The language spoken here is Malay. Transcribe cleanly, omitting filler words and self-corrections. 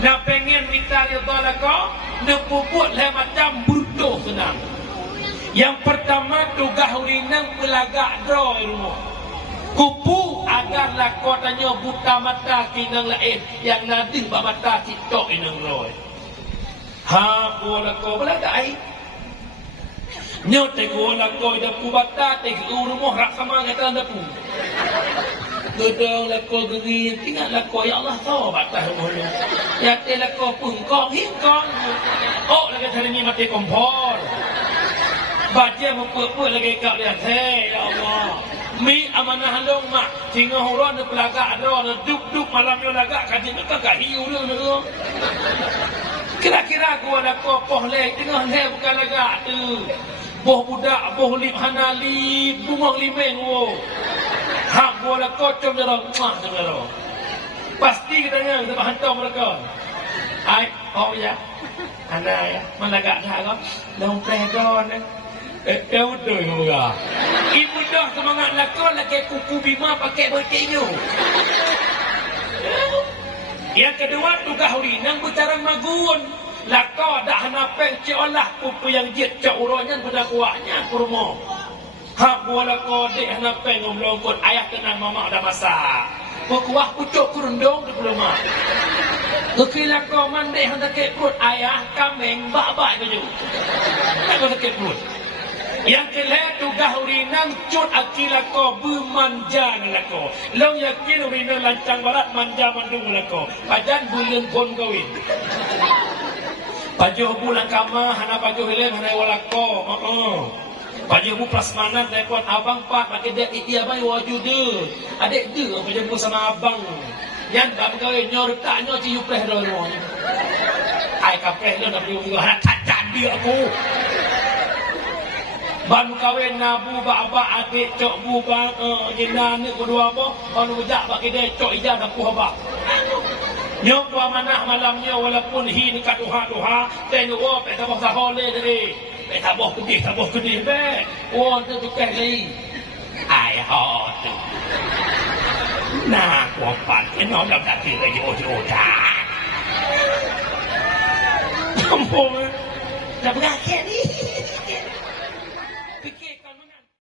nak pengen minta rida lako nak puput lah macam butuh senang. Yang pertama tugas urinang belagak draw rumah kupu agar lako tanya buta mata kinang lain yang nanti bak mata tiktok inang roy ha buah lako belagak ai nyot te go lako ida pu bata te rumah rak sama kata anda pu gedong lako geri tinggal lako ya Allah tahu batas rumah ya te lako pun kong hingkong oh lagi hari ni mati kompor baca mempunyai lagi kau lihat ya Allah mi amanah long mak tinggal huran de pelagak ro duk malam yo lagak kaji nak gak hiu lu kira-kira gua nak poh le tengah le bukan lagak tu boh budak boh lip hanali bungong limeng wo hak gua nak kocom jero mah jero pasti kita ngang kita hantar mereka ai oh ya anda ya malagak dah kau long pregon betul juga. Ibu dah semangat lakon lagi kuku bima pakai bertinyu. Yang kedua tugas urinang bercarang magun. Lakon dah hanapeng ciolah kupu yang jet cak uronya pada kuahnya kurmo. Hak buah lakon dek hanapeng ngomlongkot ayah tenang mama dah masak. Kuah pucuk kurundong di rumah. Kekila kau mandi hendak perut ayah kambing bak-bak baju. Apa sakit perut? Yang kelihatan tugas urinang cut akilah kau bermanja lako. Long yakin urinang lancang barat manja mandung lako. Padan bulan pun kawin. Pajuh bulan kama hana pajuh hilang hana walako. Pajuh bu prasmanan lekon abang pak pakai dia iki abang waju de. Adik de pajuh bu sama abang. Yang bab kawin nyor tak nyor ciu preh dulu. Ai kapreh lu nak pergi hana tak dia aku. Baru kawin nabu bak-bak adik cok bu bang jina ni kedua apa baru bejak bak kedai cok ijah dah puh abak nyok buah manah malamnya walaupun hi ni kat duha tengok oh pek tabah sahole tadi pek tabah kedih pek oh tu tukar lagi ai ho tu nah kuapat kena dah tak kira lagi otak kampung dah berakhir ni